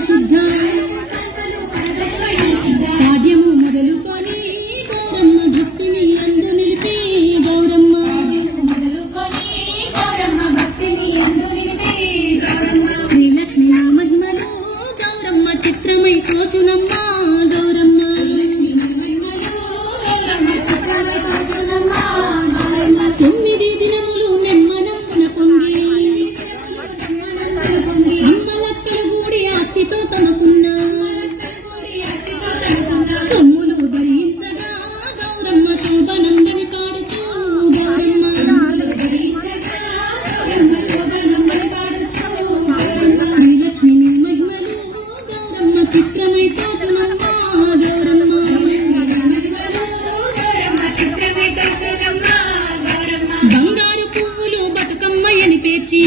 శుద్ధ పాద్యము మొదలుకొని గౌరమ్మ భక్తిని అందు నిలిపే గౌరమ్మ శ్రీలక్ష్మి మహిమలో గౌరమ్మ చిత్రమై తోచునమ్మ గౌరమ్మ తొమ్మిది దినములు నెమ్మనమ్మున పొంగి అమ్మలక్కలు గూడి ఆస్తితో తమకున్న సొమ్ములు ధరించగా గౌరమ్మ శోభనందని పాడుతూ గౌరమ్మ శ్రీలక్ష్మి మహిమలు గౌరమ్మ చిత్రమై తోచునమ్మ గౌరమ్మ బంగారు పువ్వులు బతుకమ్మయని పేర్చి